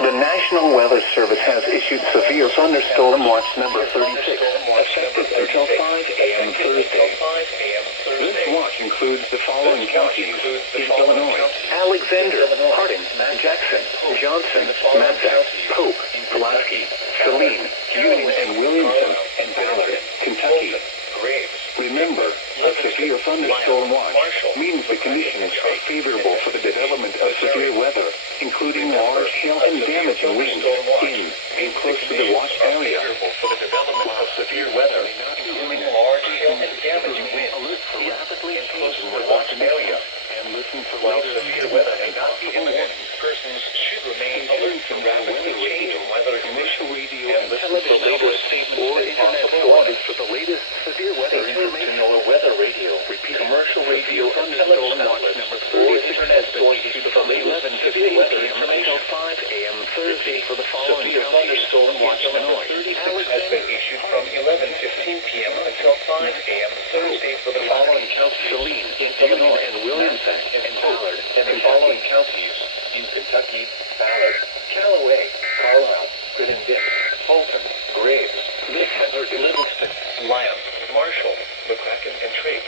The National Weather Service has issued severe thunderstorm watch number 36, effective until 5 a.m. Thursday. This watch includes the following counties in Illinois: Alexander, Hardin, Jackson, Johnson, Mazda, Pope, Pulaski, Saline, Union and Williamson, and Ballard, Kentucky. Remember, a severe thunderstorm watch means the conditions are favorable for the development of severe weather, including large hail and damaging winds in and close to the watch area. While severe weather may not include large hail and damaging winds, alert for rapidly close to the watch area and listen for later severe weather and possible warnings. Persons should remain alert for rapidly changing weather commercial radio and television stations or internet sources for the latest severe weather information or weather radio. Repeat, commercial radio and television outlets number 30 internet sources from 11:15 p.m. until 5 a.m. Thursday for the following thunderstorm watch noise. Has been issued from 11:15 p.m. until 5 a.m. Thursday for the following counties: Saline, Union and Williamson, and Ballard, and the following counties in Kentucky: Ballard, Callaway, Carlisle, Crittenden, Fulton, Graves, Livingston, Lyons, Marshall, McCracken, and Trigg.